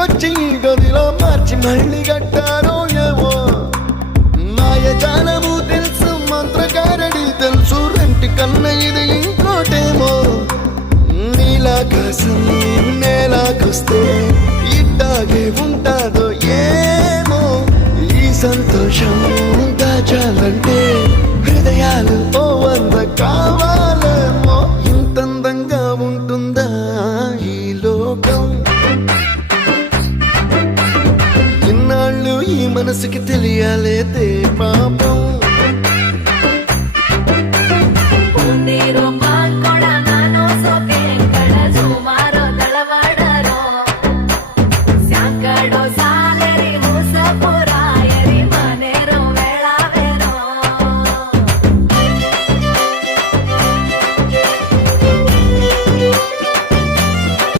ఇంటికొచ్చి గదిలో మార్చి మళ్ళీ కట్టారో ఏమో మాయజాలము తెలుసు మంత్రకారడి తెలుసు రెంటి కన్న ఇది ఇంకోటేమో నీలాకాశం నేలాకొస్తే ఇట్టాగే ఉంటాదో ఏమో ఈ సంతోషం దాచాలంటే హృదయాలు ఓ వంద కావాలేమో ఇంతందంగా ఉంటుందా ఈ లోకం ఇన్నాళ్ళు ఈ మనసుకి తెలియాలే